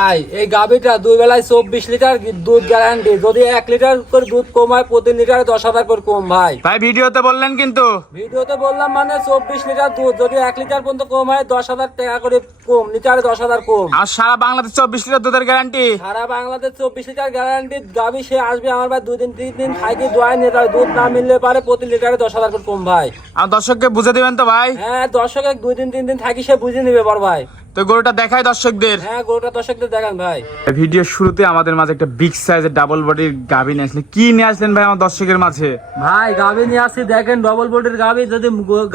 ভাই এই গাভিটা দুই বেলায় চব্বিশ লিটার দুধ গ্যারান্টি যদি এক লিটার করে দুধ কমায় প্রতি লিটারে দশ হাজার করে কম ভাই। ভাই ভিডিওতে বললেন কিন্তু। ভিডিওতে বললাম মানে চব্বিশ লিটার দুধ যদি এক লিটার পর্যন্ত কম হয় দশ হাজার টাকা করে কম লিটারে দশ হাজার কম। আর সারা বাংলাদেশ চব্বিশ লিটার দুধের গ্যারান্টি সারা বাংলাদেশ চব্বিশ লিটার গ্যারান্টি গাভি সে আসবে আমার ভাই দুই দিন তিন দিন খাইকে দোয়াই নিয়ে দুধ না মিললে পারে প্রতি লিটারে দশ হাজার করে কম ভাই। আর দর্শককে বুঝে দিবেন তো ভাই? হ্যাঁ দর্শক দুই দিন তিন দিন থাকি সে বুঝে নিবে বড় ভাই। তো গরুটা দেখায় দর্শকদের। হ্যাঁ গরুটা দর্শকদের দেখান ভাই। ভিডিও শুরুতে আমাদের মাঝে একটা বিগ সাইজের ডাবল বডির গাভি নিয়ে আসলেন কি নিয়ে আসলেন ভাই আমার দর্শকের মাঝে? ভাই গাভি নিয়ে আসছি দেখেন ডবল বডির গাভি। যদি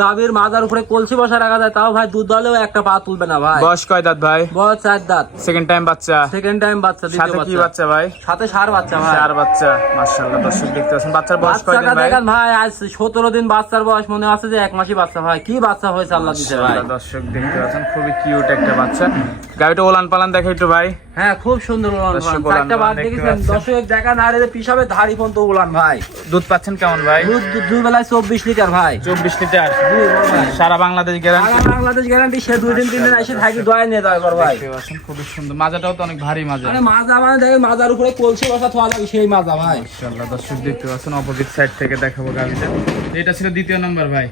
গাভির মাজার উপরে কলসি বসা রাখা যায় তাও ভাই দুধ দলেও একটা পা তুলবে না ভাই। বয়স কয় দাঁত ভাই? বড় চার দাঁত। সেকেন্ড টাইম বাচ্চা। সেকেন্ড টাইম বাচ্চা সাথে কি বাচ্চা। ভাই? সাথে সার বাচ্চা ভাই। চার বাচ্চা। মাশাআল্লাহ দর্শক দেখতে পাচ্ছেন। বাচ্চার বয়স কয় দিন ভাই? দেখেন ভাই আজ সতেরো দিন বাচ্চার বয়স মনে আছে যে এক মাসই বাচ্চা ভাই। কি বাচ্চা হয়েছে আল্লাহ দিতে ভাই। দর্শক দেখতে পাচ্ছেন খুবই কিউট একটা বাচ্চা। গাড়িটা ওলান পালান দেখে একটু ভাই। হ্যাঁ খুব সুন্দর উলান। চারটা বার দেখেছেন। দর্শক দেখান আর এদের পিসাবে ধারি পর্যন্ত উলান ভাই। দুধ পাচ্ছেন কেমন ভাই? দুধ দুই বেলায় চব্বিশ লিটার ভাই। চব্বিশ লিটার। সারা বাংলাদেশ গ্যারান্টি সারা বাংলাদেশ গ্যারান্টি সে দুই দিন তিন দিন এসে থাকি দোয়াই নিয়ে ভাই। খুবই সুন্দর। মাজাটাও তো অনেক ভারী মাজা। আরে মাজা মানে দেখেন মাজার উপরে কলসি বসা থোয়া লাগে সেই মাজা ভাই। মাশাআল্লাহ দর্শক দেখতে পাচ্ছেন অপোজিট সাইড থেকে দেখাবো গাভিটা তো এটা ছিল দ্বিতীয় নাম্বার ভাই।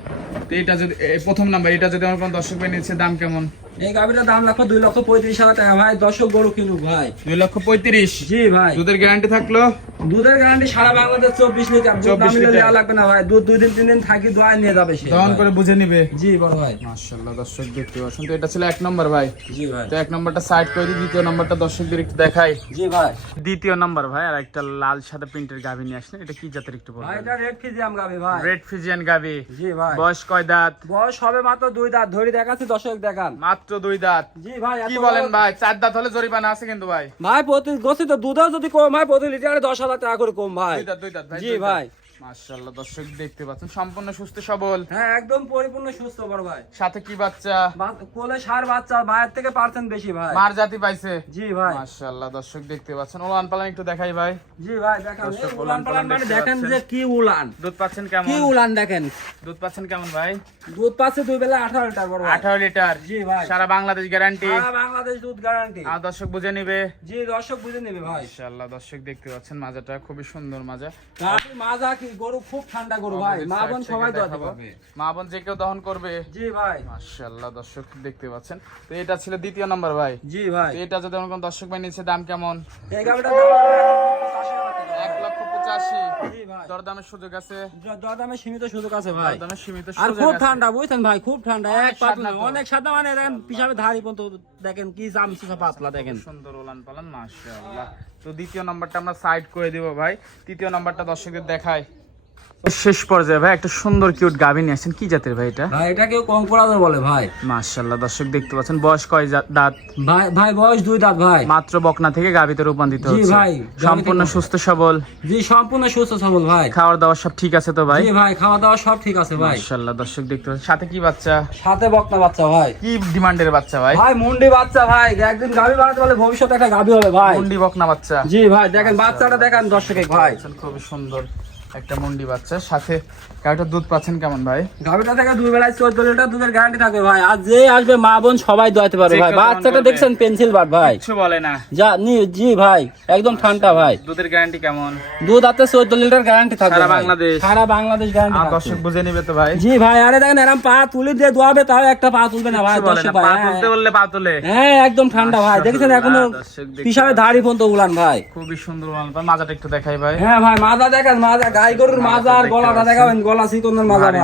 তো এটা যদি প্রথম নাম্বার এটা যদি আমার কোনো দর্শক ভাই নিচ্ছে দাম কেমন? এই গাভিটার দাম রাখো দুই লক্ষ পঁয়ত্রিশ হাজার টাকা ভাই। দর্শক গরু কিনুক। ভাই। দুই লক্ষ পঁয়ত্রিশ। জি ভাই। দুধের গ্যারান্টি থাকল? দুধের গ্যারান্টি সারা বাংলাদেশ চব্বিশ লিটার দুধ না 24 মিলে দেওয়া লাগবে না ভাই। দুধ দুই দিন তিন দিন থাকি দোয়াই নিয়ে যাবে সে। দহন করে বুঝে নিবে। জি বড় ভাই। মাশাআল্লাহ দর্শক দেখতে পাচ্ছেন তো এটা ছিল এক নম্বর ভাই। জি ভাই। তো এক নম্বরটা সাইড করে দিই দ্বিতীয় নম্বরটা দর্শকদের একটু দেখাই। জি ভাই। দ্বিতীয় নাম্বার ভাই আর একটা লাল সাদা প্রিন্টের গাভি নিয়ে আসলেন এটা কি জাতের একটু ভাই এটা রেড ফিজিয়াম গাভি ভাই। রেড ফিজিয়ান গাভি। জি ভাই। বয়স কয় দাঁত? বয়স হবে মাত্র দুই দাঁত। ধরে দেখাচ্ছি দর্শক দেখান। মাত্র দুই দাঁত। জি ভাই কি বলেন ভাই চার দাঁত হলে জরিমানা আছে কিন্তু ভাই। ভাই প্রতি গছি তো দুধও যদি কম হয় প্রতি লিটারে দশ হাজার টাকা করে কম ভাই জি ভাই। মাশাআল্লাহ দর্শক দেখতে পাচ্ছেন সম্পূর্ণ সুস্থ সবল। হ্যাঁ একদম পরিপূর্ণ সুস্থ বড় ভাই। সাথে কি বাচ্চা? কোলে সার বাচ্চা মায়ের থেকে পার্সেন্ট বেশি ভাই। মার জাতি পাইছে? জি ভাই। মাশাআল্লাহ দর্শক দেখতে পাচ্ছেন ওলান পালান একটু দেখাই ভাই। জি ভাই উলান পালান মানে দেখেন যে কি উলান। দুধ পাচ্ছেন কি উলান দেখেন। দুধ পাচ্ছেন কেমন ভাই? দুধ পাচ্ছে দুই বেলা আঠারো লিটার বড় ভাই। আঠারো লিটার। জি ভাই। সারা বাংলাদেশ গ্যারান্টি সারা বাংলাদেশ দুধ গ্যারান্টি আর দর্শক বুঝে নিবে? জি দর্শক বুঝে নেবে ভাই। মাশাআল্লাহ দর্শক দেখতে পাচ্ছেন মাজাটা খুবই সুন্দর মাজা। মাজা কি গরু খুব ঠান্ডা গরু ভাই? মা বোন সবাই দোয়াতে দেখাবো। মা বোন যে কেউ দহন করবে। জি ভাই। মাশাআল্লাহ দর্শক দেখতে পাচ্ছেন। তো এটা ছিল দ্বিতীয় নম্বর ভাই। জি ভাই। এটা যদি কোনো দর্শক ভাই নিচ্ছে দাম কেমন? এই দাম পঁচাশি হাজার টাকা। এক লক্ষ পঁচাশি জি ভাই দরদামের সুযোগ আছে? দ- সীমিত সুযোগ আছে ভাই। দরদামের সীমিত আর খুব ঠান্ডা বুঝছেন ভাই? খুব ঠান্ডা এক পাতলা অনেক সাদা মানে দেখেন পিসাবে ধারি পর্যন্ত দেখেন কি পাতলা দেখেন। সুন্দর ওলান পালান মাশাআল্লাহ। তো দ্বিতীয় নাম্বারটা আমরা সাইড করে দিব ভাই। তৃতীয় নাম্বারটা দর্শকদের দেখায় শেষ পর্যায়ে ভাই একটা সুন্দর কিউট গাভি নিয়ে আসছেন। কি জাতের ভাই এটা? ভাই এটা কেউ কঙ্কড়াদর বলে ভাই। মাশাআল্লাহ দর্শক দেখতে পাচ্ছেন বয়স কয় দাঁত? ভাই ভাই বয়স দুই দাঁত ভাই। মাত্র বকনা থেকে গাভিতে রূপান্তরিত হচ্ছে। জি ভাই, সম্পূর্ণ সুস্থ সবল। জি সম্পূর্ণ সুস্থ সবল ভাই। খাওয়ার দাওয়ার সব ঠিক আছে তো ভাই? জি ভাই খাওয়া দাওয়া সব ঠিক আছে ভাই। মাশাআল্লাহ দর্শক দেখতে পাচ্ছেন। সাথে কি বাচ্চা? সাথে বকনা বাচ্চা ভাই। কি ডিমান্ডের বাচ্চা ভাই? ভাই মুন্ডি বাচ্চা ভাই। একদিন গাভি বানাতে পারলে ভবিষ্যতে একটা গাভি হবে ভাই। মুন্ডি বকনা বাচ্চা। জি ভাই দেখেন বাচ্চাটা দেখেন দর্শকে ভাই। খুবই সুন্দর। একটা মুন্ডি বাচ্চা সাথে গাভিটার দুধ পাচ্ছেন কেমন ভাই? গাভিটা থেকে দুই বেলায় চোদ্দ লিটার দুধের গ্যারান্টি থাকবে ভাই। আর যে আসবে মা বোন সবাই দোয়াতে পারবে ভাই। বাচ্চাটা দেখছেন পেন্সিল বাট ভাই। কিছু বলে না। যা নি জি ভাই একদম ঠান্ডা ভাই। দুধের গ্যারান্টি কেমন? দুধ আছে চোদ্দ লিটার গ্যারান্টি থাকবে সারা বাংলাদেশ। সারা বাংলাদেশ গ্যারান্টি দর্শক বুঝে নিবে তো ভাই। জি ভাই আরে দেখেন এরকম পা তুলে দিয়ে দোয়াবে তাও একটা পা তুলবে না ভাই দর্শক ভাই পা তুলতে বললে পা তুলে। হ্যাঁ একদম ঠান্ডা ভাই। দেখেছেন এখনও পিসাবে ধাড়ি পর্যন্ত উলান ভাই। খুবই সুন্দর ওলান পালান। মাজাটা একটু দেখাই ভাই। হ্যাঁ ভাই মাজা দেখেন মাজা। গাই গরুর মাজা আর দেখতে গলাটা দেখাবেন গলা চিকনের মাজা ভারী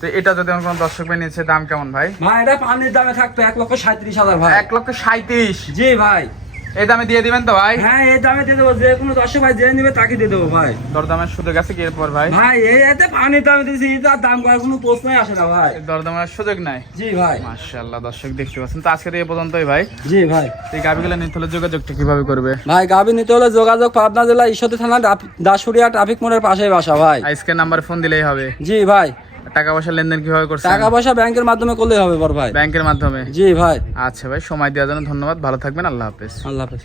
তো এটা যদি কোনো দর্শক ভাই নিচ্ছে দাম কেমন ভাই? ভাই এটা পানির দামে থাকতো এক লক্ষ সাঁত্রিশ হাজার ভাই। এক লক্ষ সাঁত্রিশ। জি ভাই। এই দামে দিয়ে দিবেন তো ভাই? হ্যাঁ এই দামে দিয়ে দেবো। যে কোনো দর্শক ভাই যে নিবে তাকে দিয়ে দেবো ভাই। দরদামের সুযোগ আছে কি এরপর ভাই? ভাই এই এতে পানির দামে দিয়েছি এটার দাম করার কোনো প্রশ্নই আসে না ভাই। দরদামের সুযোগ নাই? জি ভাই। মাশাআল্লাহ দর্শক দেখতে পাচ্ছেন তো আজকে এই পর্যন্তই ভাই। জি ভাই। এই গাভিগুলো নিতে হলে যোগাযোগটা কীভাবে করবে? ভাই গাভী নিতে হলে যোগাযোগ পাবনা জেলা ঈশ্বরদী থানা দাসুরিয়া ট্রাফিক মোড়ের পাশেই বাসা ভাই। আজকের নাম্বার ফোন দিলেই হবে। জি ভাই। টাকা পয়সা লেনদেন কীভাবে করছেন? টাকা পয়সা ব্যাংকের মাধ্যমে করলেই হবে বড় ভাই। ব্যাংকের মাধ্যমে? জি ভাই। আচ্ছা ভাই সময় দেওয়ার জন্য ধন্যবাদ। ভালো থাকবেন আল্লাহ হাফেজ। আল্লাহ হাফেজ।